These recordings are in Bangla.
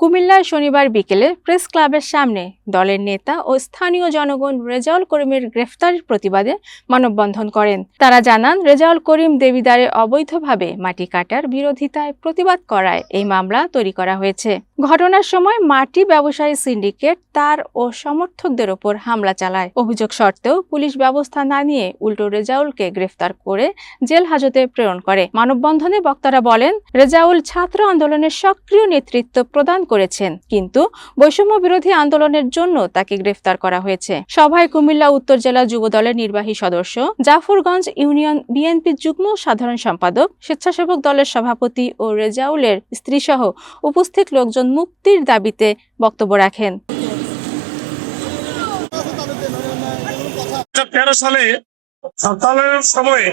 কুমিল্লায় শনিবার বিকেলে প্রেস ক্লাবের সামনে দলের নেতা ও স্থানীয় জনগণ রেজাউল করিমের গ্রেফতারের প্রতিবাদে মানববন্ধন করেন। তারা জানান, রেজাউল করিম দেবিদ্বারে অবৈধভাবে মাটি কাটার বিরোধিতায় প্রতিবাদ করায় এই মামলা তৈরি করা হয়েছে। ঘটনার সময় মাটি ব্যবসায়ী সিন্ডিকেট তার ও সমর্থকদের ওপর হামলা চালায়। অভিযোগ সত্ত্বেও পুলিশ ব্যবস্থা না নিয়ে উল্টো রেজাউলকে গ্রেফতার করে জেল হাজতে প্রেরণ করে। মানববন্ধনে বক্তারা বলেন, রেজাউল ছাত্র আন্দোলনের সক্রিয় নেতৃত্ব প্রদান করেছেন, কিন্তু বৈষম্য বিরোধী আন্দোলনের জন্য তাকে গ্রেফতার করা হয়েছে। সভায় কুমিল্লা উত্তর জেলা যুব দলের নির্বাহী সদস্য, জাফরগঞ্জ ইউনিয়ন বিএনপি যুগ্ম সাধারণ সম্পাদক, স্বেচ্ছাসেবক দলের সভাপতি ও রেজাউলের স্ত্রী সহ উপস্থিত লোকজন মুক্তির দাবিতে বক্তব্য রাখেন। 2013 সালে হরতালের সময়ে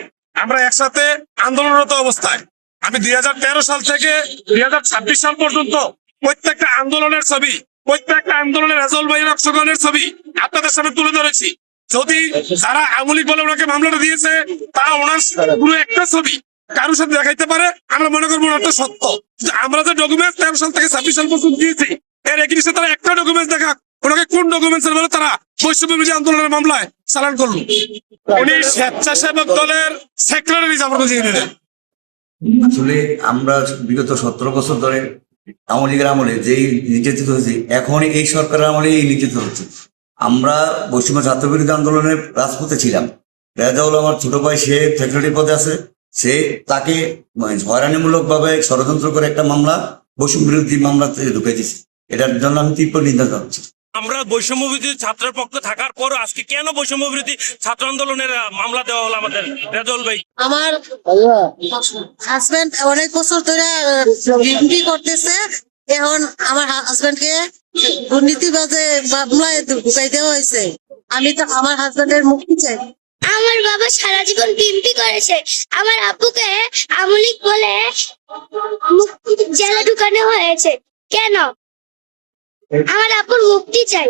আমরা একসাথে আন্দোলনরত অবস্থায় আমি 2013 সাল থেকে 2026 সাল পর্যন্ত প্রত্যেকটা আন্দোলনের ছবি, প্রত্যেকটা আন্দোলনের রেজাউল ভাইয়ের অংশগ্রহণের ছবি আপনাদের সামনে তুলে ধরেছি। যদি যারা আওয়ামী লীগ বলে ওনাকে মামলাটা দিয়েছে, তারা ওনার পুরো একটা ছবি কারোর সাথে দেখাইতে পারে, আমরা মনে করবো ওনারটা সত্য। আমরা যে ডকুমেন্ট 13 সাল থেকে 26 সাল পর্যন্ত দিয়েছি, এর এগেইনস্টে তারা একটা ডকুমেন্ট দেখা, ওনাকে কোন ডকুমেন্টসের বলে তারা বৈষম্য বিরোধী আন্দোলনের মামলায় চালান করলো। উনি স্বেচ্ছাসেবক দলের সেক্রেটারি জাফরগঞ্জ ইউনিয়নের। আসলে আমরা বিগত 17 বছর ধরে আওয়ামী লীগের আমলে যেই নির্যাতিত হয়েছে, এখনই এই সরকারের আমলে এই নির্যাতিত হচ্ছে। আমরা বৈষম্য ছাত্র বিরোধী আন্দোলনের রাজপথে ছিলাম। রেজাউল আমার ছোট ভাই, সে সেক্রেটারি পদে আছে। সে তাকে হয়রানিমূলক ভাবে ষড়যন্ত্র করে একটা মামলা, বৈষম্য বিরোধী মামলাতে ঢুকে দিচ্ছে। এটার জন্য আমি তীব্র নিন্দা জানাচ্ছি। আমরা বৈষম্য বিরোধী ছাত্রের পক্ষে থাকার পর আজকে কেন বৈষম্য বিরোধী ছাত্র আন্দোলনের মামলা দেওয়া হলো আমাদের রেজাউল ভাই? আমার হাজবেন্ড অনেক বছর ধরে ডিউটি করতেছে। এখন আমার হাজবেন্ডকে দুর্নীতিবাজে মামলায় ঢুকাই দেওয়া হয়েছে। আমি তো আমার হাজবেন্ডের মুক্তি চাই। আমার বাবা সারা জীবন বিএমপি করেছে, আমার আব্বুকে আওয়ামী লীগ বলে জেলে ঢুকানো হয়েছে। কেন? আমার আব্বুর মুক্তি চাই।